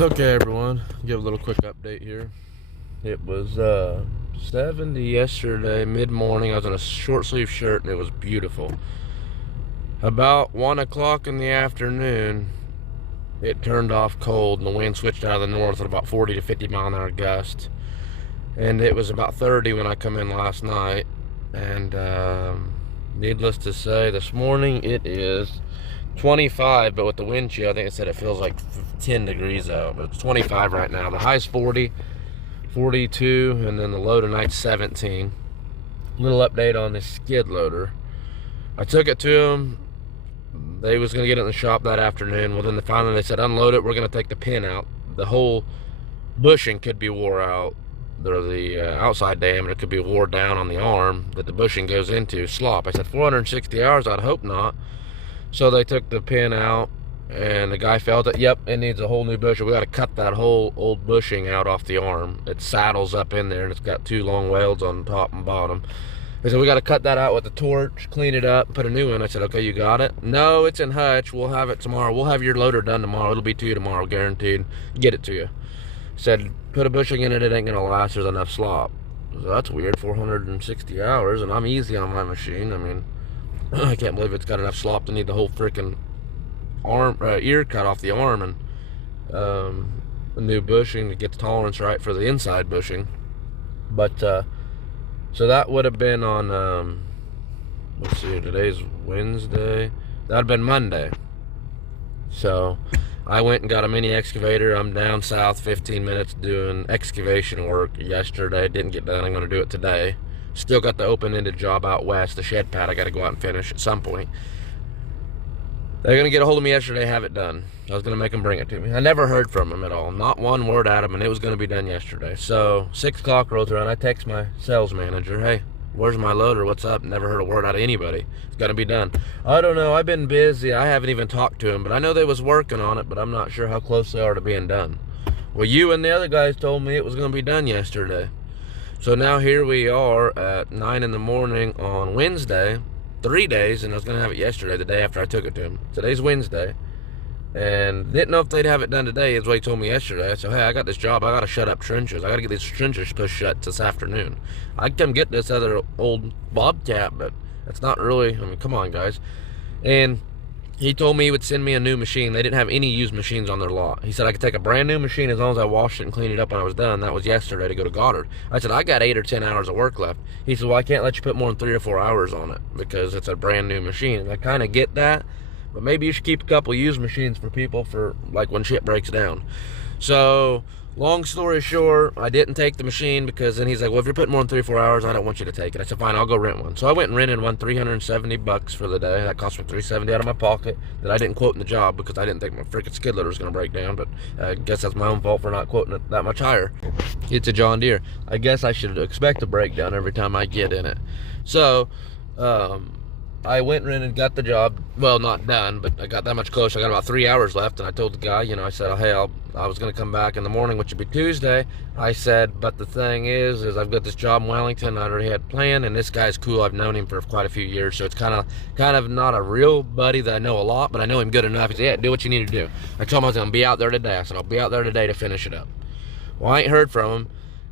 Okay, everyone, give a little quick update here. It was 70 yesterday, mid-morning. I was in a short sleeve shirt and it was beautiful. About 1 o'clock in the afternoon, it turned off cold and the wind switched out of the north at about 40 to 50 mile an hour gust. And it was about 30 when I come in last night. And needless to say, this morning it is 25, but with the wind chill, I think it said it feels like 10 degrees out, but it's 25 right now. The high's 40, 42, and then the low tonight's 17. Little update on this skid loader. I took it to them. They was going to get it in the shop that afternoon. Well, then finally they said, unload it. We're going to take the pin out. The whole bushing could be wore out. The outside diameter could be wore down on the arm that the bushing goes into. Slop. I said, 460 hours? I'd hope not. So they took the pin out, and the guy felt it. Yep, it needs a whole new bushing. We got to cut that whole old bushing out off the arm. It saddles up in there, and it's got two long welds on top and bottom. They said, we got to cut that out with a torch, clean it up, put a new one. I said, okay, you got it? No, it's in Hutch. We'll have it tomorrow. We'll have your loader done tomorrow. It'll be to you tomorrow, guaranteed. Get it to you. Said, put a bushing in it. It ain't going to last. There's enough slop. So that's weird, 460 hours, and I'm easy on my machine. I mean, I can't believe it's got enough slop to need the whole freaking arm, ear cut off the arm, and a new bushing to get the tolerance right for the inside bushing. But so that would have been on let's see, today's Wednesday. That'd have been Monday. So I went and got a mini excavator. I'm down south 15 minutes doing excavation work yesterday. Didn't get done. I'm going to do it today. Still got the open-ended job out west, the shed pad I got to go out and finish at some point. They're going to get a hold of me yesterday, have it done. I was going to make them bring it to me. I never heard from them at all. Not one word out of them, and it was going to be done yesterday. So 6 o'clock rolls around. I text my sales manager, hey, where's my loader? What's up? Never heard a word out of anybody. It's got to be done. I don't know. I've been busy. I haven't even talked to them, but I know they was working on it, but I'm not sure how close they are to being done. Well, you and the other guys told me it was going to be done yesterday. So now here we are at 9 in the morning on Wednesday, 3 days, and I was going to have it yesterday, the day after I took it to him. Today's Wednesday, and didn't know if they'd have it done today, is what he told me yesterday. So, hey, I got this job. I got to shut up trenches. I got to get these trenches pushed shut this afternoon. I'd come get this other old Bobcat, but it's not really, I mean, come on, guys. And he told me he would send me a new machine. They didn't have any used machines on their lot. He said I could take a brand new machine as long as I washed it and cleaned it up when I was done. That was yesterday to go to Goddard. I said, I got 8 or 10 hours of work left. He said, well, I can't let you put more than 3 or 4 hours on it because it's a brand new machine. And I kind of get that, but maybe you should keep a couple used machines for people for like when shit breaks down. So long story short, I didn't take the machine because then he's like, well, if you're putting more than 3 or 4 hours, I don't want you to take it. I said, fine, I'll go rent one. So I went and rented one, $370 for the day. That cost me $370 out of my pocket that I didn't quote in the job because I didn't think my freaking skid loader was going to break down. But I guess that's my own fault for not quoting it that much higher. It's a John Deere. I guess I should expect a breakdown every time I get in it. So, I went and got the job, well, not done, but I got that much closer. I got about 3 hours left, and I told the guy, I said, hey, I was going to come back in the morning, which would be Tuesday. I said, but the thing is I've got this job in Wellington I already had planned, and this guy's cool. I've known him for quite a few years, so it's kind of not a real buddy that I know a lot, but I know him good enough. He said, yeah, do what you need to do. I told him I was going to be out there today. I said, I'll be out there today to finish it up. Well, I ain't heard from him.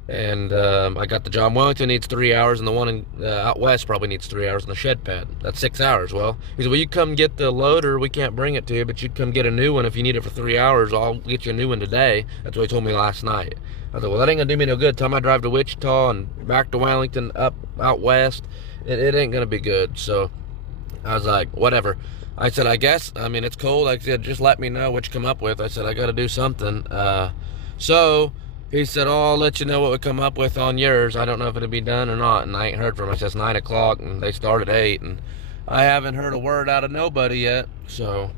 And I got the job in Wellington needs 3 hours, and the one in, out west probably needs 3 hours in the shed pad. That's 6 hours. Well, he said, well, you come get the loader. We can't bring it to you, but you come get a new one if you need it for 3 hours. I'll get you a new one today. That's what he told me last night. I thought, well, that ain't going to do me no good. Time I drive to Wichita and back to Wellington up out west, it ain't going to be good. So I was like, whatever. I said, I guess, I mean, it's cold. I said, just let me know what you come up with. I said, I got to do something. So he said, oh, I'll let you know what we come up with on yours. I don't know if it'll be done or not. And I ain't heard from him. It says 9 o'clock, and they start at 8. And I haven't heard a word out of nobody yet. So,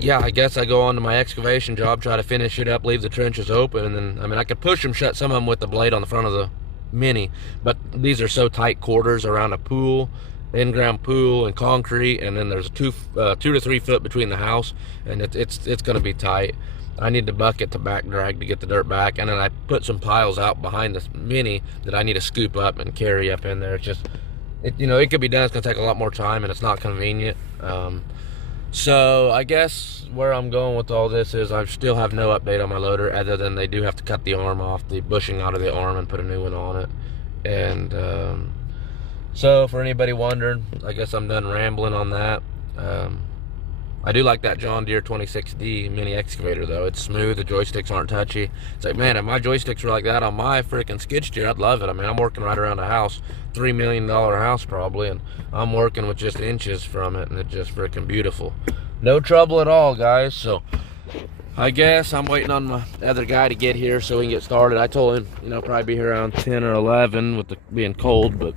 yeah, I guess I go on to my excavation job, try to finish it up, leave the trenches open. And then, I mean, I could push them shut, some of them with the blade on the front of the Mini. But these are so tight quarters around a pool, in-ground pool and concrete. And then there's 2 to 3 foot between the house. And it's going to be tight. I need the bucket to back drag to get the dirt back, and then I put some piles out behind this Mini that I need to scoop up and carry up in there. It's just, it could be done. It's gonna take a lot more time, and it's not convenient. So I guess where I'm going with all this is I still have no update on my loader other than they do have to cut the arm off, the bushing out of the arm, and put a new one on it. And so for anybody wondering, I guess I'm done rambling on that. I do like that John Deere 26D mini excavator though. It's smooth, the joysticks aren't touchy. It's like, man, if my joysticks were like that on my freaking skid steer, I'd love it. I mean, I'm working right around a house, $3 million house probably, and I'm working with just inches from it, and it's just freaking beautiful. No trouble at all, guys. So I guess I'm waiting on my other guy to get here so we can get started. I told him, you know, probably be here around 10 or 11 with it being cold, but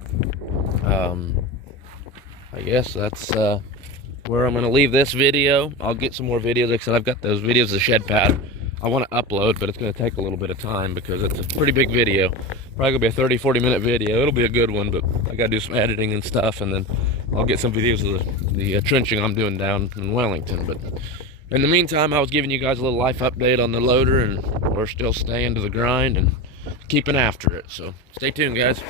I guess that's where I'm going to leave this video. I'll get some more videos. Like I said, I've got those videos of the shed pad I want to upload, but it's going to take a little bit of time because it's a pretty big video. Probably going to be a 30-40 minute video. It'll be a good one, but I got to do some editing and stuff, and then I'll get some videos of the trenching I'm doing down in Wellington. But in the meantime, I was giving you guys a little life update on the loader, and we're still staying to the grind and keeping after it. So stay tuned, guys.